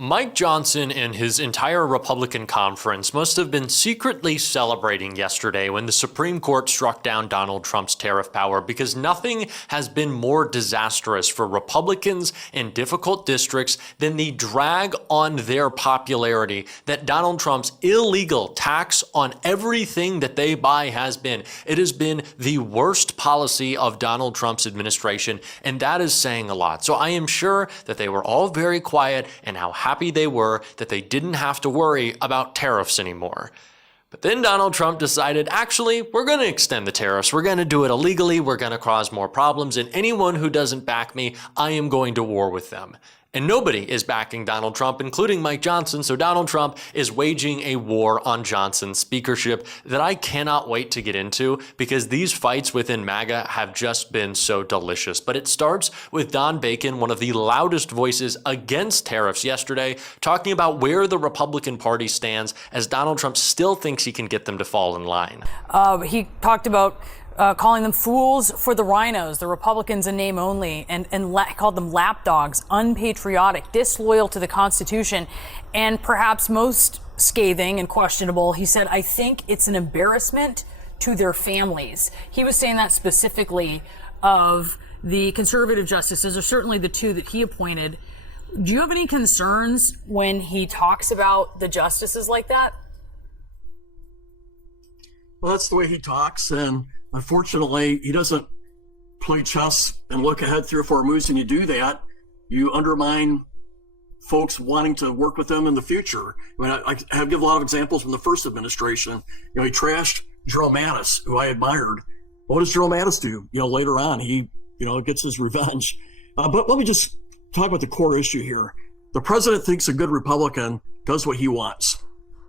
Mike Johnson and his entire Republican conference must have been secretly celebrating yesterday when the Supreme Court struck down Donald Trump's tariff power, because nothing has been more disastrous for Republicans in difficult districts than the drag on their popularity that Donald Trump's illegal tax on everything that they buy has been. It has been the worst policy of Donald Trump's administration, and that is saying a lot. So I am sure that they were all very quiet and how happy they were that they didn't have to worry about tariffs anymore. But then Donald Trump decided, actually, we're going to extend the tariffs. We're going to do it illegally. We're going to cause more problems. And anyone who doesn't back me, I am going to war with them. And nobody is backing Donald Trump, including Mike Johnson. So Donald Trump is waging a war on Johnson's speakership that I cannot wait to get into, because these fights within MAGA have just been so delicious. But it starts with Don Bacon, one of the loudest voices against tariffs yesterday, talking about where the Republican Party stands as Donald Trump still thinks he can get them to fall in line. He talked about calling them fools for the rhinos, the Republicans in name only, and called them lapdogs, unpatriotic, disloyal to the Constitution, and perhaps most scathing and questionable, he said, I think it's an embarrassment to their families. He was saying that specifically of the conservative justices, or certainly the two that he appointed. Do you have any concerns when he talks about the justices like that? Well, that's the way he talks, and unfortunately, he doesn't play chess and look ahead 3 or 4 moves. And you do that, you undermine folks wanting to work with them in the future. I mean, I give a lot of examples from the first administration. He trashed Jerome Mattis, who I admired. What does Jerome Mattis do? Later on, he, gets his revenge. But let me just talk about the core issue here. The president thinks a good Republican does what he wants,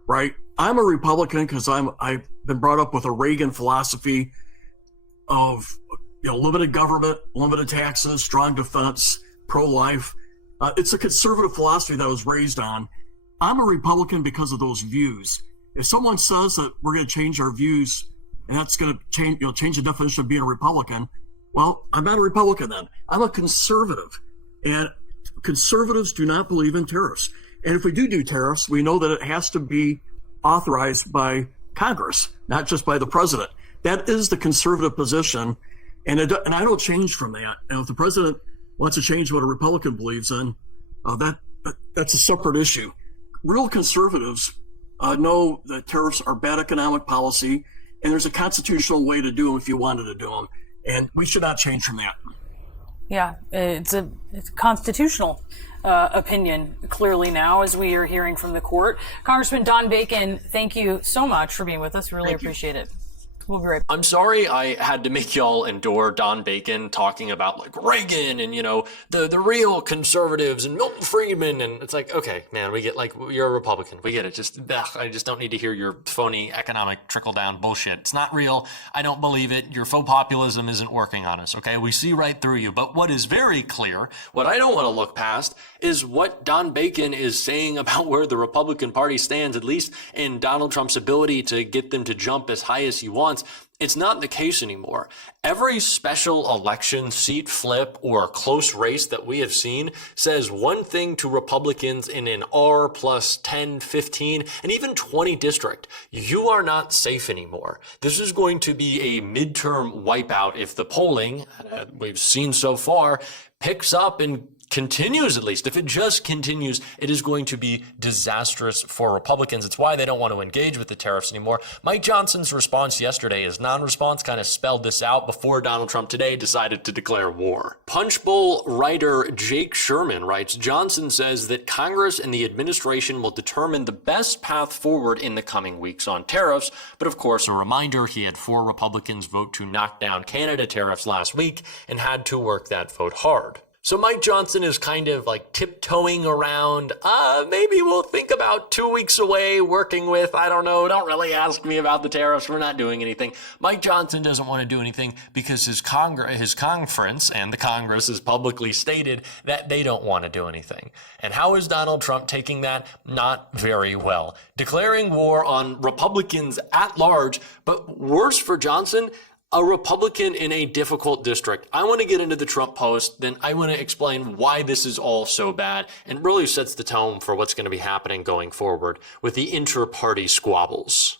right? I'm a Republican because I've been brought up with a Reagan philosophy of limited government, limited taxes, strong defense, pro-life. It's a conservative philosophy that I was raised on. I'm a Republican because of those views. If someone says that we're going to change our views and that's going to change the definition of being a Republican, well, I'm not a Republican then. I'm a conservative, and conservatives do not believe in tariffs. And if we do tariffs, we know that it has to be authorized by Congress, not just by the president. That is the conservative position, and I don't change from that. And if the president wants to change what a Republican believes in, that's a separate issue. Real conservatives know that tariffs are bad economic policy, and there's a constitutional way to do them if you wanted to do them, and we should not change from that. Yeah, it's a constitutional opinion, clearly now, as we are hearing from the court. Congressman Don Bacon, thank you so much for being with us. Really appreciate it. We'll be right back. I'm sorry I had to make y'all endure Don Bacon talking about Reagan and, the real conservatives and Milton Friedman. And it's like, okay, man, we get you're a Republican. We get it. I just don't need to hear your phony economic trickle down bullshit. It's not real. I don't believe it. Your faux populism isn't working on us. Okay. We see right through you. But what is very clear, what I don't want to look past, is what Don Bacon is saying about where the Republican Party stands, at least in Donald Trump's ability to get them to jump as high as he wants. It's not the case anymore. Every special election seat flip or close race that we have seen says one thing to Republicans in an R plus 10, 15, and even 20 district. You are not safe anymore. This is going to be a midterm wipeout if the polling we've seen so far picks up and continues. At least if it just continues, it is going to be disastrous for Republicans. It's why they don't want to engage with the tariffs anymore. Mike Johnson's response yesterday, his non-response, kind of spelled this out before Donald Trump today decided to declare war. Punchbowl writer Jake Sherman writes, Johnson says that Congress and the administration will determine the best path forward in the coming weeks on tariffs. But of course, a reminder, he had 4 Republicans vote to knock down Canada tariffs last week and had to work that vote hard. So Mike Johnson is kind of tiptoeing around, maybe we'll think about 2 weeks away working with, I don't know, don't really ask me about the tariffs, we're not doing anything. Mike Johnson doesn't want to do anything because his conference and the Congress has publicly stated that they don't want to do anything. And how is Donald Trump taking that? Not very well. Declaring war on Republicans at large, but worse for Johnson, A Republican in a difficult district. I want to get into the Trump post, then I want to explain why this is all so bad and really sets the tone for what's going to be happening going forward with the inter-party squabbles.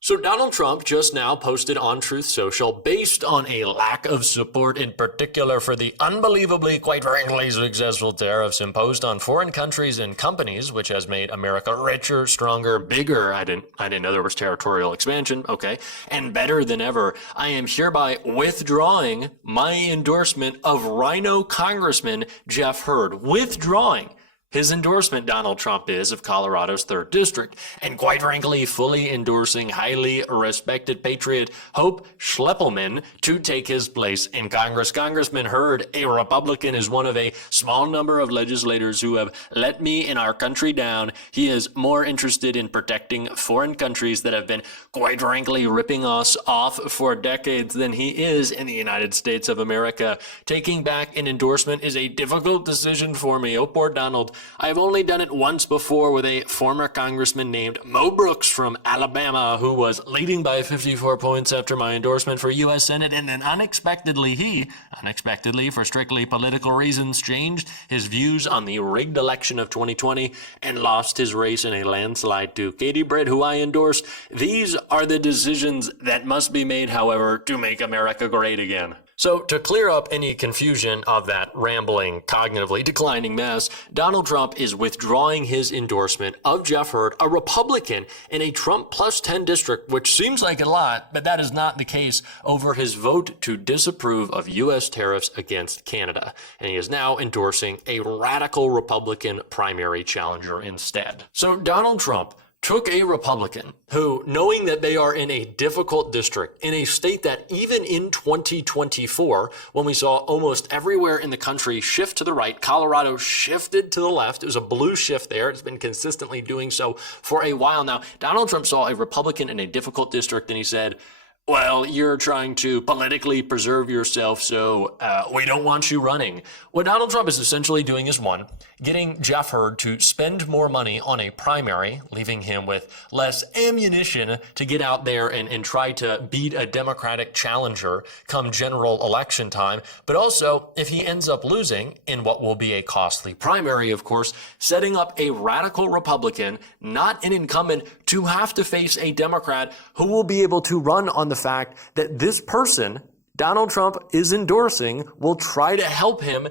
So Donald Trump just now posted on Truth Social, based on a lack of support in particular for the unbelievably, quite frankly, successful tariffs imposed on foreign countries and companies, which has made America richer, stronger, bigger. I didn't know there was territorial expansion. Okay. And better than ever. I am hereby withdrawing my endorsement of Rhino Congressman Jeff Hurd. Withdrawing his endorsement, Donald Trump is, of Colorado's 3rd District, and quite frankly, fully endorsing highly respected patriot Hope Schleppelman to take his place in Congress. Congressman Hurd, a Republican, is one of a small number of legislators who have let me and our country down. He is more interested in protecting foreign countries that have been, quite frankly, ripping us off for decades than he is in the United States of America. Taking back an endorsement is a difficult decision for me. Oh, poor Donald. I have only done it once before with a former congressman named Mo Brooks from Alabama, who was leading by 54 points after my endorsement for U.S. Senate, and then unexpectedly, for strictly political reasons, changed his views on the rigged election of 2020 and lost his race in a landslide to Katie Britt, who I endorse. These are the decisions that must be made, however, to make America great again. So to clear up any confusion of that rambling, cognitively declining mess, Donald Trump is withdrawing his endorsement of Jeff Hurd, a Republican in a Trump plus 10 district, which seems like a lot, but that is not the case, over his vote to disapprove of U.S. tariffs against Canada. And he is now endorsing a radical Republican primary challenger instead. So Donald Trump took a Republican who, knowing that they are in a difficult district, in a state that even in 2024, when we saw almost everywhere in the country shift to the right, Colorado shifted to the left. It was a blue shift there. It's been consistently doing so for a while now. Donald Trump saw a Republican in a difficult district and he said, well, you're trying to politically preserve yourself, so we don't want you running. What Donald Trump is essentially doing is, one, getting Jeff Hurd to spend more money on a primary, leaving him with less ammunition to get out there and try to beat a Democratic challenger come general election time. But also, if he ends up losing in what will be a costly primary, of course, setting up a radical Republican, not an incumbent, to have to face a Democrat who will be able to run on the fact that this person Donald Trump is endorsing will try to help him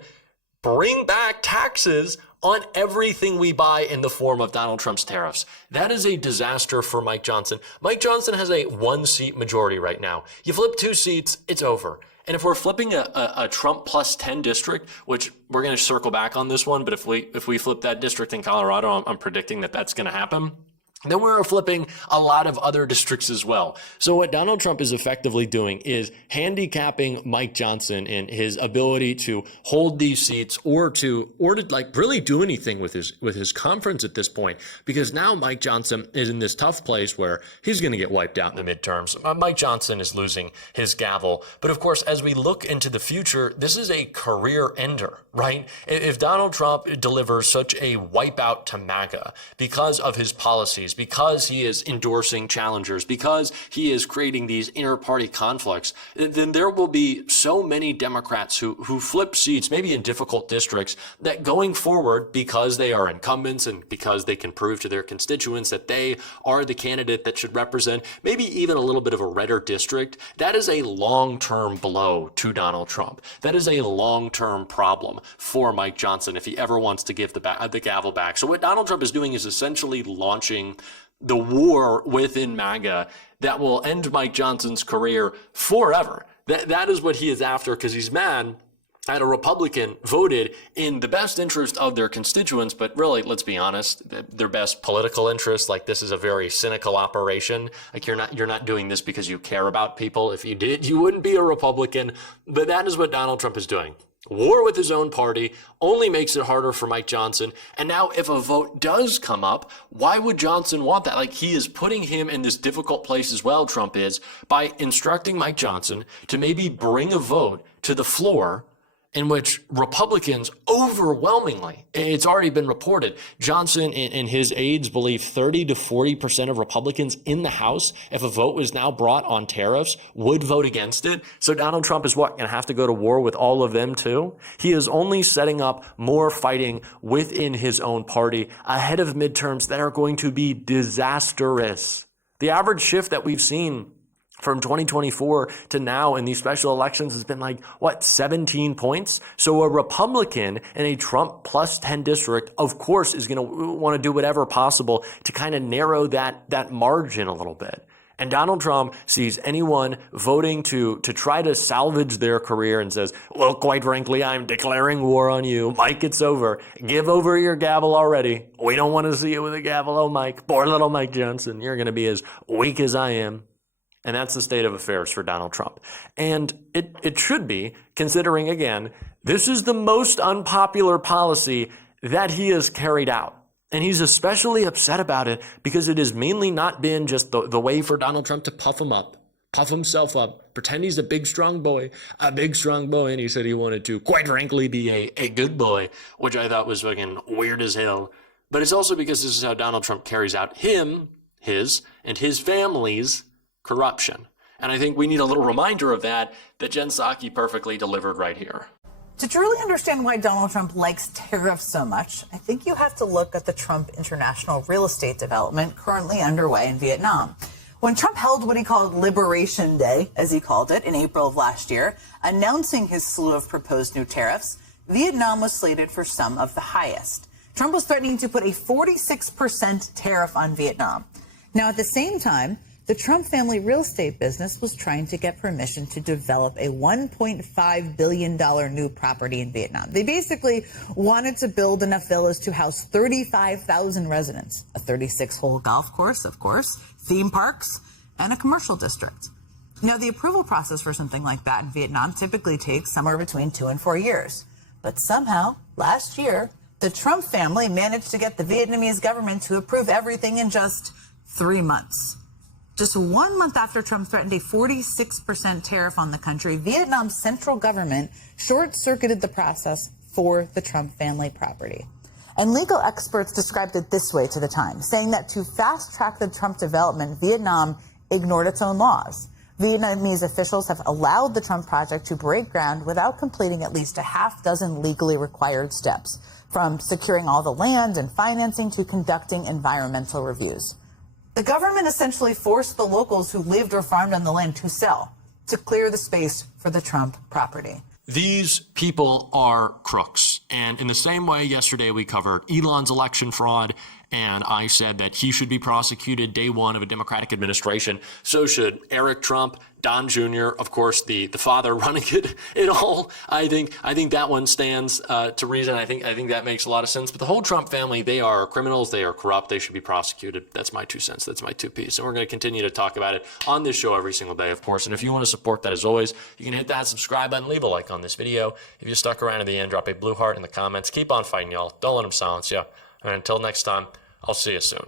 bring back taxes on everything we buy in the form of Donald Trump's tariffs. That is a disaster for Mike Johnson. Mike Johnson has a 1-seat majority right now. You flip 2 seats, it's over. And if we're flipping a Trump plus 10 district, which we're going to circle back on this one, but if we flip that district in Colorado, I'm predicting that that's going to happen. Then we're flipping a lot of other districts as well. So what Donald Trump is effectively doing is handicapping Mike Johnson in his ability to hold these seats or to like really do anything with his conference at this point, because now Mike Johnson is in this tough place where he's going to get wiped out in the midterms. Mike Johnson is losing his gavel. But of course, as we look into the future, this is a career ender, right? If Donald Trump delivers such a wipeout to MAGA because of his policies, because he is endorsing challengers, because he is creating these inter-party conflicts, then there will be so many Democrats who flip seats, maybe in difficult districts, that going forward, because they are incumbents and because they can prove to their constituents that they are the candidate that should represent maybe even a little bit of a redder district, that is a long-term blow to Donald Trump. That is a long-term problem for Mike Johnson if he ever wants to give the gavel back. So what Donald Trump is doing is essentially launching the war within MAGA that will end Mike Johnson's career forever. That is what he is after, because he's mad at a Republican voted in the best interest of their constituents, but really, let's be honest, their best political interest. Like, this is a very cynical operation. Like, you're not doing this because you care about people. If you did, you wouldn't be a Republican. But that is what Donald Trump is doing. War with his own party only makes it harder for Mike Johnson. And now if a vote does come up, why would Johnson want that? Like, he is putting him in this difficult place as well, Trump is, by instructing Mike Johnson to maybe bring a vote to the floor in which Republicans overwhelmingly, it's already been reported, Johnson and his aides believe 30 to 40% of Republicans in the House, if a vote was now brought on tariffs, would vote against it. So Donald Trump is what, going to have to go to war with all of them too? He is only setting up more fighting within his own party ahead of midterms that are going to be disastrous. The average shift that we've seen from 2024 to now in these special elections has been 17 points? So a Republican in a Trump plus 10 district, of course, is going to want to do whatever possible to kind of narrow that margin a little bit. And Donald Trump sees anyone voting to try to salvage their career and says, well, quite frankly, I'm declaring war on you. Mike, it's over. Give over your gavel already. We don't want to see you with a gavel, oh, Mike. Poor little Mike Johnson. You're going to be as weak as I am. And that's the state of affairs for Donald Trump. And it should be, considering, again, this is the most unpopular policy that he has carried out. And he's especially upset about it because it has mainly not been just the way for Donald Trump to puff himself up, pretend he's a big, strong boy. And he said he wanted to, quite frankly, be a good boy, which I thought was fucking weird as hell. But it's also because this is how Donald Trump carries out his family's corruption. And I think we need a little reminder of that Jen Psaki perfectly delivered right here. To truly understand why Donald Trump likes tariffs so much, I think you have to look at the Trump International Real Estate development currently underway in Vietnam. When Trump held what he called Liberation Day, as he called it, in April of last year, announcing his slew of proposed new tariffs, Vietnam was slated for some of the highest. Trump was threatening to put a 46% tariff on Vietnam. Now, at the same time, the Trump family real estate business was trying to get permission to develop a $1.5 billion new property in Vietnam. They basically wanted to build enough villas to house 35,000 residents, a 36-hole golf course, of course, theme parks, and a commercial district. Now, the approval process for something like that in Vietnam typically takes somewhere between 2 and 4 years. But somehow, last year, the Trump family managed to get the Vietnamese government to approve everything in just 3 months. Just 1 month after Trump threatened a 46% tariff on the country, Vietnam's central government short-circuited the process for the Trump family property. And legal experts described it this way to the Times, saying that to fast-track the Trump development, Vietnam ignored its own laws. Vietnamese officials have allowed the Trump project to break ground without completing at least a half dozen legally required steps, from securing all the land and financing to conducting environmental reviews. The government essentially forced the locals who lived or farmed on the land to sell, to clear the space for the Trump property. These people are crooks. And in the same way, yesterday we covered Elon's election fraud, and I said that he should be prosecuted day one of a Democratic administration. So should Eric Trump, Don Jr., of course, the father running it all. I think that one stands to reason. I think that makes a lot of sense. But the whole Trump family, they are criminals. They are corrupt. They should be prosecuted. That's my 2 cents. That's my 2 pieces. And we're going to continue to talk about it on this show every single day, of course. And if you want to support that, as always, you can hit that subscribe button, leave a like on this video. If you stuck around to the end, drop a blue heart in the comments. Keep on fighting, y'all. Don't let them silence you. And until next time, I'll see you soon.